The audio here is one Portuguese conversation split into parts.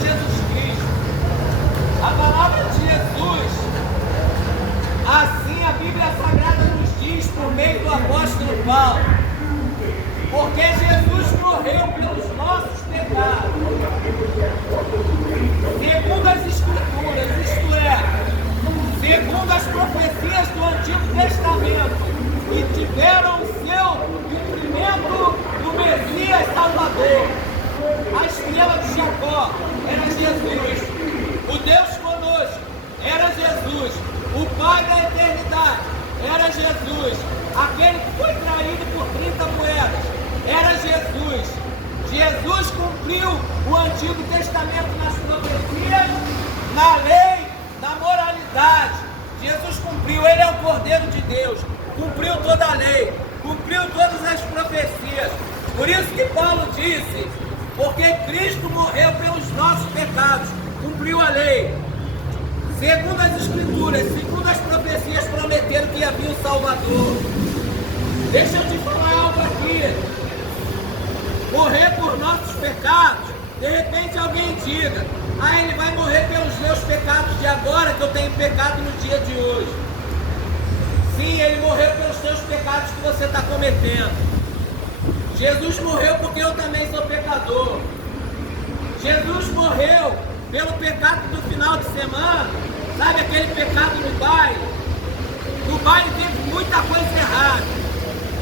Jesus Cristo. A palavra de Jesus, assim a Bíblia Sagrada nos diz por meio do apóstolo Paulo, porque Jesus morreu pelos nossos pecados, segundo as Escrituras, isto é, segundo as profecias do Antigo Testamento, que tiveram o seu cumprimento no Messias Salvador. A estrela de Jacó era Jesus, o Deus conosco era Jesus, o Pai da eternidade era Jesus, aquele que foi traído por 30 moedas era Jesus. Jesus cumpriu o Antigo Testamento nas profecias, na lei, na moralidade. Jesus cumpriu, ele é o Cordeiro de Deus, cumpriu toda a lei, cumpriu todas as profecias. Por isso que Paulo disse, porque Cristo morreu pelos nossos pecados, cumpriu a lei. Segundo as Escrituras, segundo as profecias, prometeram que havia um Salvador. Deixa eu te falar algo aqui. Morrer por nossos pecados, de repente alguém diga, ele vai morrer pelos meus pecados de agora, que eu tenho pecado no dia de hoje. Sim, ele morreu pelos teus pecados que você está cometendo. Jesus morreu porque eu também sou pecador. Jesus morreu pelo pecado do final de semana, sabe aquele pecado no baile? No baile teve muita coisa errada.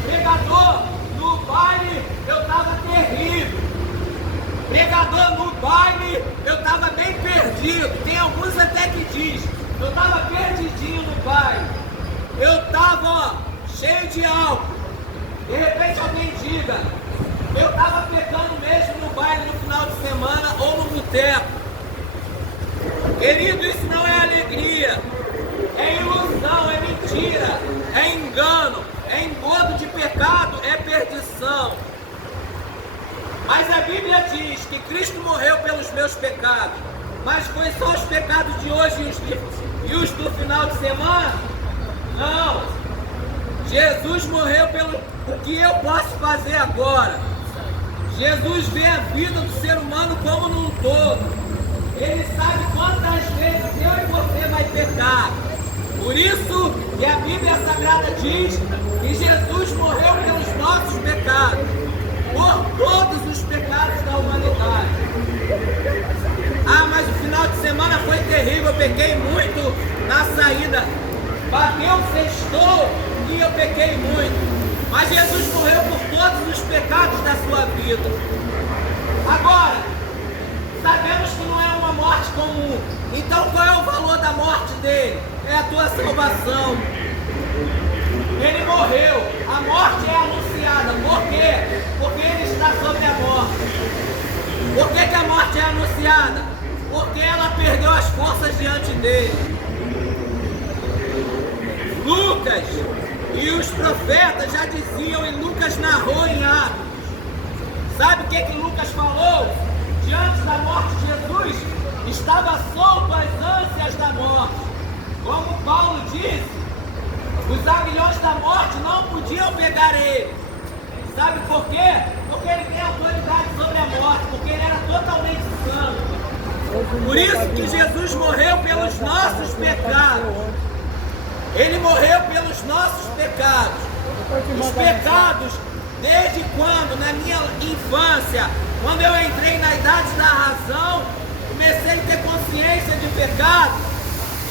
Pregador, no baile eu estava terrível. Pregador, no baile eu estava bem perdido. Tem alguns até que diz, eu estava perdidinho no baile. Eu estava cheio de álcool. De repente alguém diga, eu estava pecando mesmo no baile no final de semana ou no boteco. Querido, isso não é alegria, é ilusão, é mentira, é engano, é engodo de pecado, é perdição. Mas a Bíblia diz que Cristo morreu pelos meus pecados, mas foi só os pecados de hoje e os do final de semana? Não. Jesus morreu pelo o que eu posso fazer agora. Jesus vê a vida do ser humano como num todo. Ele sabe quantas vezes eu e você vai pecar. Por isso que a Bíblia Sagrada diz que Jesus morreu pelos nossos pecados, por todos os pecados da humanidade. Mas o final de semana foi terrível, eu pequei muito na saída. Bateu, sextou e eu pequei muito. Mas Jesus morreu por todos os pecados da sua vida. Agora, sabemos que não é uma morte comum. Então qual é o valor da morte dele? É a tua salvação. Ele morreu. A morte é anunciada. Por quê? Porque ele está sobre a morte. Por que a morte é anunciada? Porque ela perdeu as forças diante dele. Lucas e os profetas já diziam, e Lucas narrou em Atos. Sabe o que Lucas falou? Diante da morte de Jesus, estava solto às ânsias da morte. Como Paulo disse, os aguilhões da morte não podiam pegar ele. Sabe por quê? Porque ele tem autoridade sobre a morte, porque ele era totalmente santo. Por isso que Jesus morreu pelos nossos pecados. Ele morreu pelos nossos pecados. Os pecados, desde quando? Na minha infância, quando eu entrei na idade da razão, comecei a ter consciência de pecado.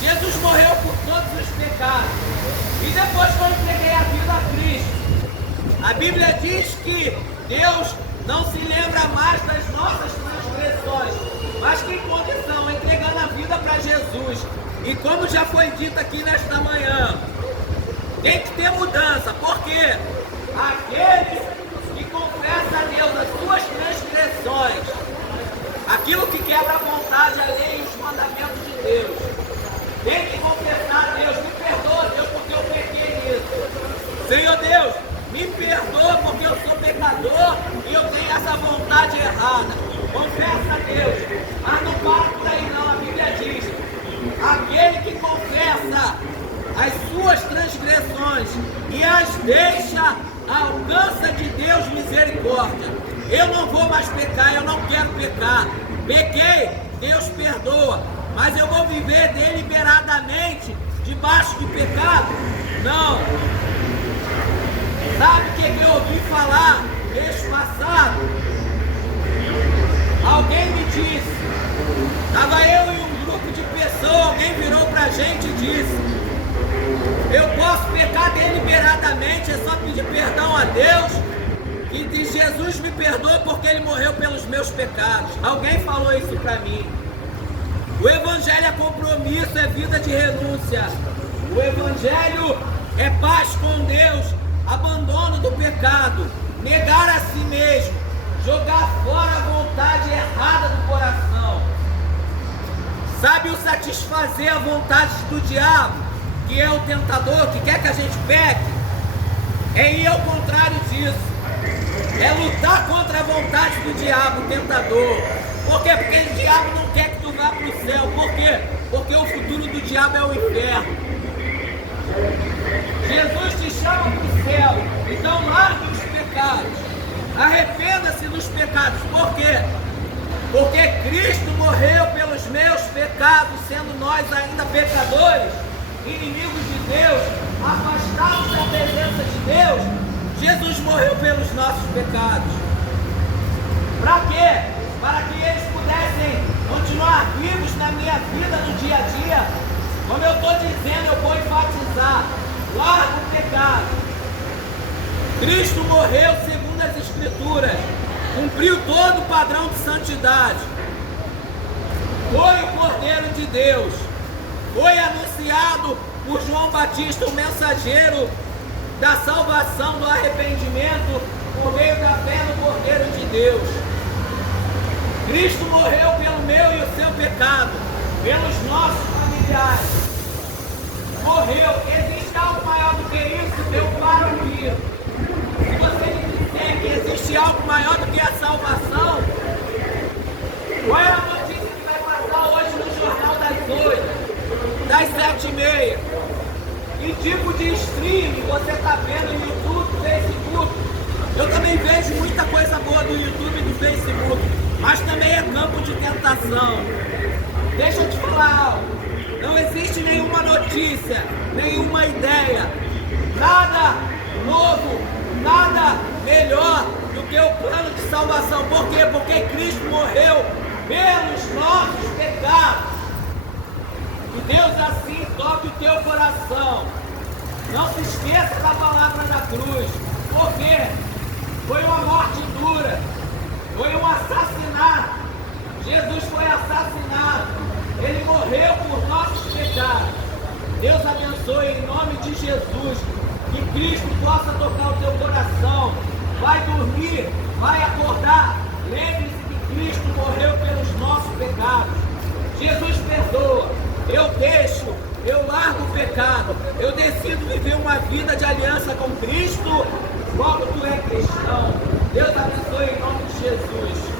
Jesus morreu por todos os pecados. E depois que eu entreguei a vida a Cristo, a Bíblia diz que Deus não se lembra mais das nossas transgressões, mas que em condição, entregando a vida para Jesus. E como já foi dito aqui nesta manhã, tem que ter mudança. Por quê? Aqueles que confessam a Deus as suas transgressões, aquilo que quebra a vontade, a lei e os mandamentos de Deus, tem que confessar a Deus. Me perdoa, Deus, porque eu pequei nisso. Senhor Deus, me perdoa porque eu sou pecador e eu tenho essa vontade errada. Confessa a Deus. Mas não para por aí não, a Bíblia diz, aquele que confessa as suas transgressões e as deixa, alcança de Deus misericórdia. Eu não vou mais pecar, eu não quero pecar. Pequei, Deus perdoa, mas eu vou viver deliberadamente debaixo de pecado? Não. Sabe o que eu ouvi falar mês passado? Alguém me disse, estava eu e um grupo de pessoas, alguém virou pra gente e disse: eu posso pecar deliberadamente, é só pedir perdão a Deus, que Jesus me perdoa porque Ele morreu pelos meus pecados. Alguém falou isso pra mim. O Evangelho é compromisso, é vida de renúncia. O Evangelho é paz com Deus, abandono do pecado, negar a si mesmo, jogar fora a vontade errada do coração. Sabe o satisfazer a vontade do diabo, que é o tentador, que quer que a gente peque? É ir ao contrário disso. É lutar contra a vontade do diabo, o tentador. Por quê? Porque o diabo não quer que tu vá para o céu. Por quê? Porque o futuro do diabo é o inferno. Jesus te chama para o céu. Então largue os pecados. Arrependa-se dos pecados. Por quê? Porque Cristo morreu pelos meus pecados, sendo nós ainda pecadores, inimigos de Deus, afastados da presença de Deus. Jesus morreu pelos nossos pecados. Para quê? Para que eles pudessem continuar vivos na minha vida no dia a dia. Como eu estou dizendo, eu vou enfatizar: larga o pecado. Cristo morreu segundo as Escrituras, cumpriu todo o padrão de santidade, foi o Cordeiro de Deus, foi anunciado por João Batista, o mensageiro da salvação, do arrependimento, por meio da fé no Cordeiro de Deus. Cristo morreu pelo meu e o seu pecado, pelos nossos familiares. Morreu. Existe algo maior do que isso? Eu paro aqui. Se você me disser que existe algo maior do que a salvação, qual é a notícia que vai passar hoje no jornal das 8, das 7h30? Que tipo de streaming você está vendo no YouTube, Facebook? Eu também vejo muita coisa boa do YouTube e do Facebook, mas também é campo de tentação. Deixa eu te falar algo. Não existe nenhuma notícia, nenhuma ideia, nada novo, nada melhor do que o plano de salvação. Por quê? Porque Cristo morreu pelos nossos pecados. Que Deus assim toque o teu coração. Não se esqueça da palavra da cruz. Por quê? Foi uma morte dura. Foi um assassinato. Jesus foi assassinado. Ele morreu por nossos pecados. Deus abençoe em nome de Jesus. Que Cristo possa tocar o teu coração. Vai dormir, vai acordar. Lembre-se que Cristo morreu pelos nossos pecados. Jesus perdoa. Eu deixo, eu largo o pecado, eu decido viver uma vida de aliança com Cristo, logo tu é cristão. Deus abençoe em nome de Jesus.